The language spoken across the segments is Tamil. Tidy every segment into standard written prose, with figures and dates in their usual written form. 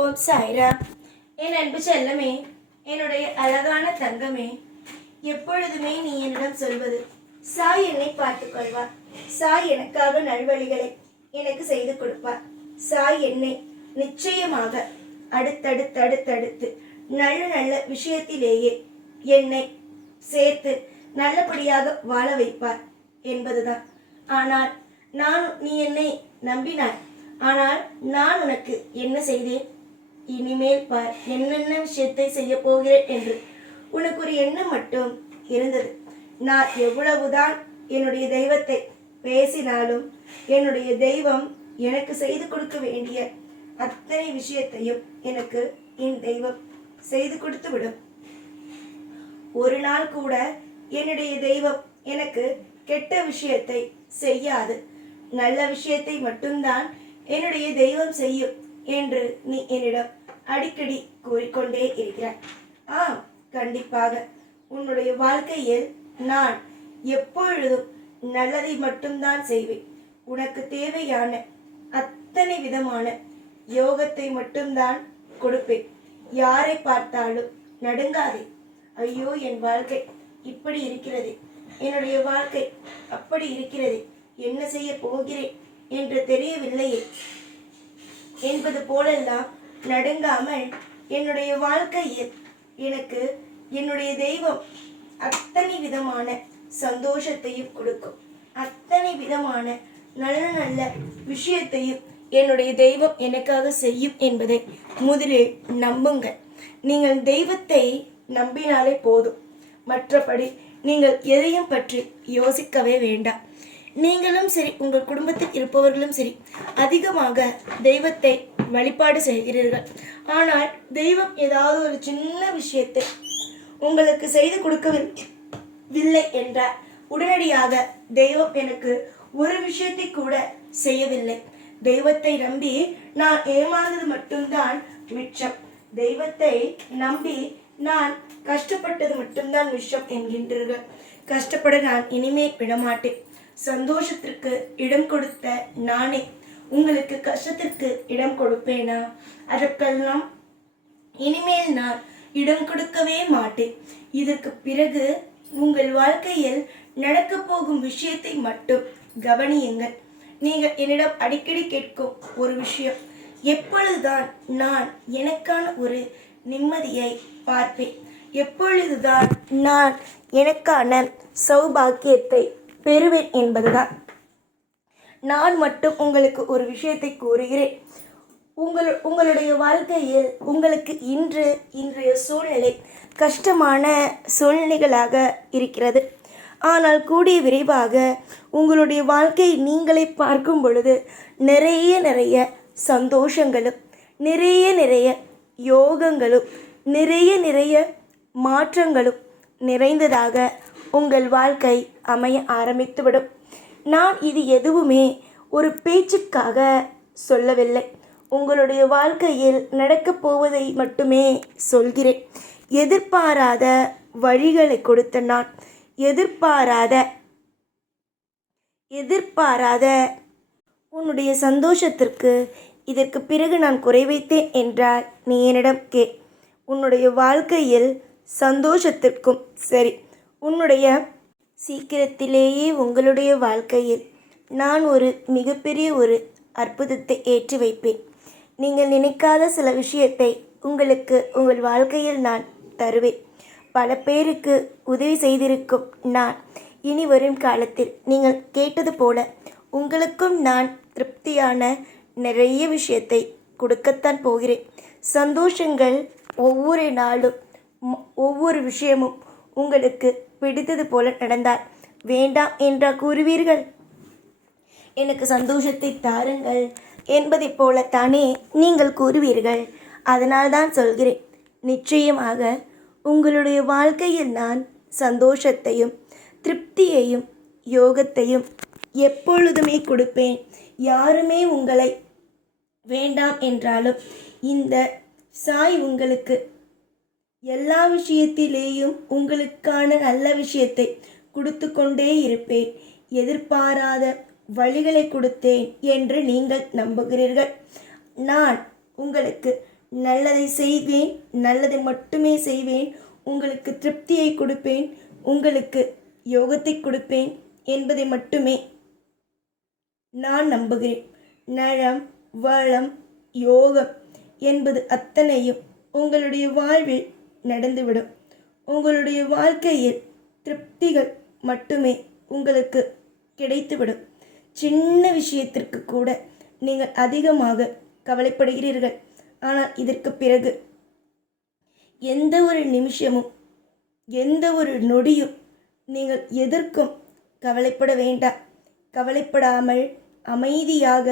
ஓம் சாய்ராம். என் அன்பு செல்லமே, என்னுடைய அழகான தங்கமே, எப்பொழுதுமே நீ என்னிடம் சொல்வது சாய் என்னை பார்த்துக் கொள்வார், சாய் எனக்காக நல்வழிகளை எனக்கு செய்து கொடுப்பார், சாய் என்னை நிச்சயமாக அடுத்தடுத்து நல்ல நல்ல விஷயத்திலேயே என்னை சேர்த்து நல்லபடியாக வாழ வைப்பார் என்பதுதான். ஆனால் நீ என்னை நம்பினாய். ஆனால் நான் உனக்கு என்ன செய்தேன்? இனிமேல் பார் என்னென்ன விஷயத்தை செய்ய போகிறேன் என்று உனக்கு ஒரு எண்ணம் மட்டும் இருந்தது. நான் எவ்வளவுதான் என்னுடைய தெய்வத்தை பேசினாலும் என்னுடைய தெய்வம் எனக்கு செய்து கொடுக்க வேண்டிய அத்தனை விஷயத்தையும் எனக்கு என் தெய்வம் செய்து கொடுத்து விடும். ஒரு நாள் கூட என்னுடைய தெய்வம் எனக்கு கெட்ட விஷயத்தை செய்யாது, நல்ல விஷயத்தை மட்டும்தான் என்னுடைய தெய்வம் செய்யும் என்று நீ என்னிடம் அடிக்கடி கூறிக்கொண்டே இருக்கிறாய். ஆம், கண்டிப்பாக உன்னுடைய வாழ்க்கையில் நான் எப்பொழுதும் நல்லதை மட்டும்தான் செய்வேன். உனக்கு தேவையான அத்தனை விதமான யோகத்தை மட்டும்தான் கொடுப்பேன். யாரை பார்த்தாலும் நடுங்காதே. ஐயோ, என் வாழ்க்கை இப்படி இருக்கிறது, என்னுடைய வாழ்க்கை அப்படி இருக்கிறது, என்ன செய்ய போகிறேன் என்று தெரியவில்லையே என்பது போலெல்லாம் நடுங்காமல் என்னுடைய வாழ்க்கையில் எனக்கு என்னுடைய தெய்வம் அத்தனை விதமான சந்தோஷத்தையும் கொடுக்கும், அத்தனை விதமான நல்ல நல்ல விஷயத்தையும் என்னுடைய தெய்வம் எனக்காக செய்யும் என்பதை முதலில் நம்புங்கள். நீங்கள் தெய்வத்தை நம்பினாலே போதும், மற்றபடி நீங்கள் எதையும் பற்றி யோசிக்கவே வேண்டாம். நீங்களும் சரி, உங்கள் குடும்பத்தில் இருப்பவர்களும் சரி, அதிகமாக தெய்வத்தை வழிபாடு செய்கிறீர்கள். ஆனால் தெய்வம் ஏதாவது ஒரு சின்ன விஷயத்தை உங்களுக்கு செய்து கொடுக்கவில்லை என்றால் உடனடியாக தெய்வம் எனக்கு ஒரு விஷயத்தை கூட செய்யவில்லை, தெய்வத்தை நம்பி நான் ஏமாந்தது மட்டும்தான் மிச்சம், தெய்வத்தை நம்பி நான் கஷ்டப்பட்டது மட்டும்தான் மிச்சம் என்கின்றீர்கள். கஷ்டப்பட நான் இனிமேல் விடமாட்டேன். சந்தோஷத்திற்கு இடம் கொடுத்த நானே உங்களுக்கு கஷ்டத்திற்கு இடம் கொடுப்பேனா? அதற்கெல்லாம் இனிமேல் நான் இடம் கொடுக்கவே மாட்டேன். இதற்கு பிறகு உங்கள் வாழ்க்கையில் நடக்க போகும் விஷயத்தை மட்டும் கவனியுங்கள். நீங்கள் என்னிடம் அடிக்கடி கேட்கும் ஒரு விஷயம், எப்பொழுதுதான் நான் எனக்கான ஒரு நிம்மதியை பார்ப்பேன், எப்பொழுதுதான் நான் எனக்கான சௌபாக்கியத்தை பெறுவேன் என்பதுதான். நான் மட்டும் உங்களுக்கு ஒரு விஷயத்தை கூறுகிறேன். உங்களுடைய வாழ்க்கையில் உங்களுக்கு இன்றைய சூழ்நிலை கஷ்டமான சூழ்நிலைகளாக இருக்கிறது. ஆனால் கூடிய விரைவாக உங்களுடைய வாழ்க்கை நீங்களே பார்க்கும் பொழுது நிறைய சந்தோஷங்களும் நிறைய யோகங்களும் நிறைய மாற்றங்களும் நிறைந்ததாக உங்கள் வாழ்க்கை அமைய ஆரம்பித்துவிடும். நான் இது எதுவுமே ஒரு பேச்சுக்காக சொல்லவில்லை, உங்களுடைய வாழ்க்கையில் நடக்கப் போவதை மட்டுமே சொல்கிறேன். எதிர்பாராத வழிகளை கொடுத்த நான், எதிர்பாராத உன்னுடைய சந்தோஷத்திற்கு இதற்கு பிறகு நான் குறை வைத்தேன் என்றால் நீ என்னிடம் உன்னுடைய வாழ்க்கையில் சந்தோஷத்திற்கும் சரி, உன்னுடைய சீக்கிரத்திலேயே உங்களுடைய வாழ்க்கையில் நான் ஒரு மிகப்பெரிய ஒரு அற்புதத்தை ஏற்றி வைப்பேன். நீங்கள் நினைக்காத சில விஷயத்தை உங்களுக்கு உங்கள் வாழ்க்கையில் நான் தருவேன். பல பேருக்கு உதவி செய்திருக்கும் நான் இனி வரும் காலத்தில் நீங்கள் கேட்டது போல உங்களுக்கும் நான் திருப்தியான நிறைய விஷயத்தை கொடுக்கத்தான் போகிறேன். சந்தோஷங்கள் ஒவ்வொரு நாளும் ஒவ்வொரு விஷயமும் உங்களுக்கு பிடித்தது போல நடந்தால் வேண்டாம் என்றா கூறுவீர்கள்? எனக்கு சந்தோஷத்தை தாருங்கள் என்பதை போலத்தானே நீங்கள் கூறுவீர்கள். அதனால்தான் சொல்கிறேன், நிச்சயமாக உங்களுடைய வாழ்க்கையில் நான் சந்தோஷத்தையும் திருப்தியையும் யோகத்தையும் எப்பொழுதுமே கொடுப்பேன். யாருமே உங்களை வேண்டாம் என்றாலும் இந்த சாய் உங்களுக்கு எல்லா விஷயத்திலேயும் உங்களுக்கான நல்ல விஷயத்தை கொடுத்து கொண்டே இருப்பேன். எதிர்பாராத வழிகளை கொடுத்தேன் என்று நீங்கள் நம்புகிறீர்கள். நான் உங்களுக்கு நல்லதை செய்வேன், நல்லதை மட்டுமே செய்வேன், உங்களுக்கு திருப்தியை கொடுப்பேன், உங்களுக்கு யோகத்தை கொடுப்பேன் என்பதை மட்டுமே நான் நம்புகிறேன். நலம், வளம், யோகம் என்பது அத்தனையும் உங்களுடைய வாழ்வில் நடந்துவிடும். உங்களுடைய வாழ்க்கையில் திருப்திகள் மட்டுமே உங்களுக்கு கிடைத்துவிடும். சின்ன விஷயத்திற்கு கூட நீங்கள் அதிகமாக கவலைப்படுகிறீர்கள். ஆனால் இதற்கு பிறகு எந்த ஒரு நிமிஷமும் எந்த ஒரு நொடியும் நீங்கள் எதற்கும் கவலைப்பட வேண்டாம். கவலைப்படாமல் அமைதியாக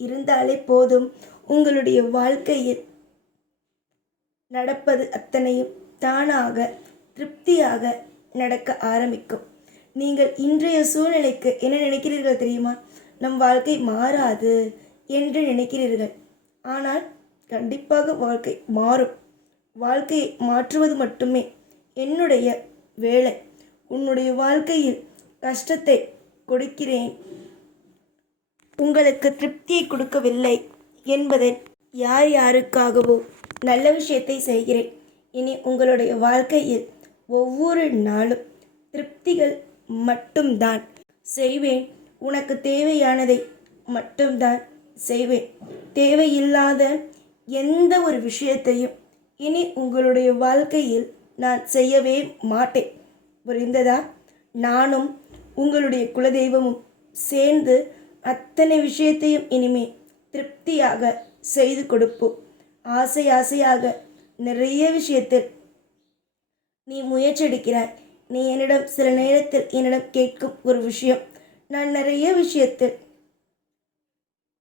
இருந்தாலே போதும். உங்களுடைய வாழ்க்கையில் நடப்பது அத்தனையும் தானாக திருப்தியாக நடக்க ஆரம்பிக்கும். நீங்கள் இன்றைய சூழ்நிலைக்கு என்ன நினைக்கிறீர்கள் தெரியுமா? நம் வாழ்க்கை மாறாது என்று நினைக்கிறீர்கள். ஆனால் கண்டிப்பாக வாழ்க்கை மாறும். வாழ்க்கையை மாற்றுவது மட்டுமே என்னுடைய வேலை. உன்னுடைய வாழ்க்கையில் கஷ்டத்தை கொடுக்கிறேன், உங்களுக்கு திருப்தியை கொடுக்கவில்லை என்பதை யார் யாருக்காகவோ நல்ல விஷயத்தை செய்கிறேன். இனி உங்களுடைய வாழ்க்கையில் ஒவ்வொரு நாளும் திருப்திகள் மட்டும்தான் செய்வேன். உனக்கு தேவையானதை மட்டும்தான் செய்வேன். தேவையில்லாத எந்த ஒரு விஷயத்தையும் இனி உங்களுடைய வாழ்க்கையில் நான் செய்யவே மாட்டேன். புரிந்ததா? நானும் உங்களுடைய குலதெய்வமும் சேர்ந்து அத்தனை விஷயத்தையும் இனிமே திருப்தியாக செய்து கொடுப்போம். ஆசை ஆசையாக நிறைய விஷயத்தில் நீ முயற்சி எடுக்கிறாய். நீ என்னிடம் சில நேரத்தில் என்னிடம் கேட்கும் ஒரு விஷயம், நான் நிறைய விஷயத்தில்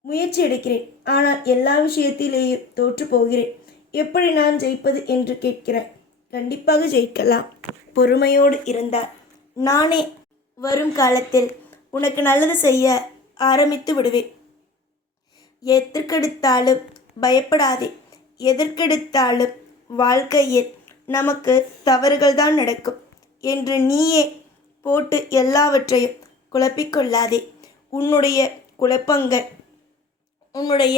முயற்சி எடுக்கிறேன், ஆனால் எல்லா விஷயத்திலேயும் தோற்று போகிறேன். எப்படி நான் ஜெயிப்பது என்று கேட்கிறாய். கண்டிப்பாக ஜெயிக்கலாம். பொறுமையோடு இருந்தால் நானே வரும் காலத்தில் உனக்கு நல்லது செய்ய ஆரம்பித்து விடுவேன். எதற்கெடுத்தாலும் பயப்படாதே. எதற்கெடுத்தாலும் வாழ்க்கையில் நமக்கு தவறுகள் தான் நடக்கும் என்று நீயே போட்டு எல்லாவற்றையும் குழப்பிக்கொள்ளாதே. உன்னுடைய குழப்பங்கள், உன்னுடைய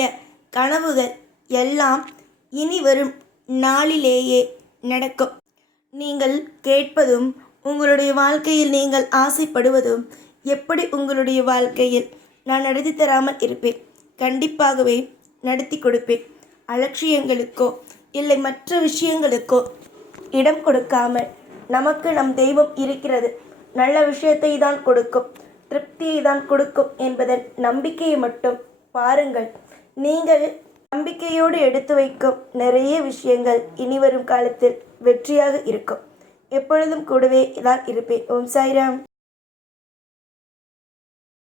கனவுகள் எல்லாம் இனி வரும் நாளிலேயே நடக்கும். நீங்கள் கேட்பதும் உங்களுடைய வாழ்க்கையில் நீங்கள் ஆசைப்படுவதும் எப்படி உங்களுடைய வாழ்க்கையில் நான் நடத்தி தராமல் இருப்பேன்? கண்டிப்பாகவே நடத்தி கொடுப்பேன். அலட்சியங்களுக்கோ இல்லை மற்ற விஷயங்களுக்கோ இடம் கொடுக்காமல் நமக்கு நம் தெய்வம் இருக்கிறது, நல்ல விஷயத்தை தான் கொடுக்கும், திருப்தியை தான் கொடுக்கும் என்பதன் நம்பிக்கையை மட்டும் பாருங்கள். நீங்கள் நம்பிக்கையோடு எடுத்து வைக்கும் நிறைய விஷயங்கள் இனிவரும் காலத்தில் வெற்றியாக இருக்கும். எப்பொழுதும் கூடவே தான் இருப்பேன். ஓம் சாய்ராம்.